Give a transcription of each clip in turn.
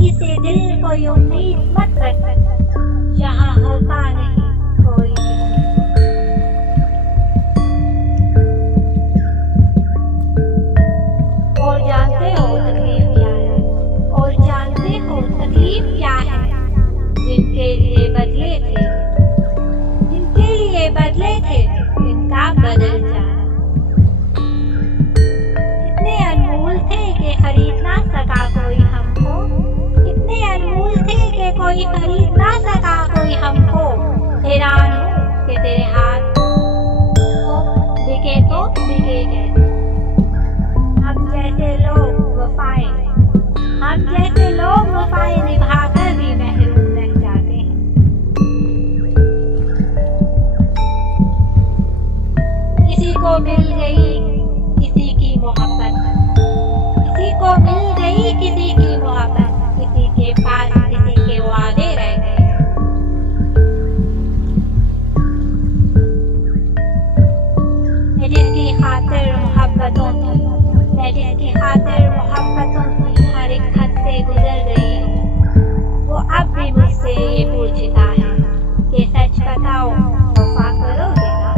किसी से दिल को यूं उम्मीद मत रख, जहाँ होता नहीं कोई किसी। और जानते हो तकलीफ क्या है, और जानते हो तकलीफ क्या है, जिनके लिए बदले थे, जिनके लिए बदले थे, इनका बदल जाना। इतने अनमोल थे कि खरीद ना सका कोई हमको, इतने अनमोल थे कि कोई खरीद ना सका कोई हमको। हैरान हूँ कि तेरे हाथ बिके तो बिके कैसे। हम जैसे लोग वफाएं निभाकर भी महरूम रह जाते हैं। किसी को मिल गई किसी की मोहब्बत, किसी को मिल गई किसी की मोहब्बत, किसी के पास किसी के वादे रह गए। मैं जिसकी खातिर मोहब्बतों की, मैं जिसकी खातिर मोहब्बतों की हर एक हद से गुजर गई हूँ, वो अब भी मुझसे ये पूछता है कि सच बताओ वफा करोगे ना।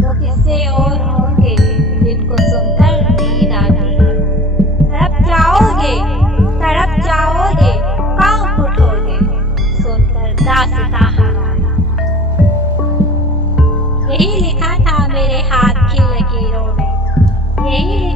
वो किससे और होंगे जिनको सुनकर नींद आती है। तड़प जाओगे, कांप उठोगे सुनकर दास्तां हमारी। यही लिखा था मेरे हाथ की लकीरों में, यही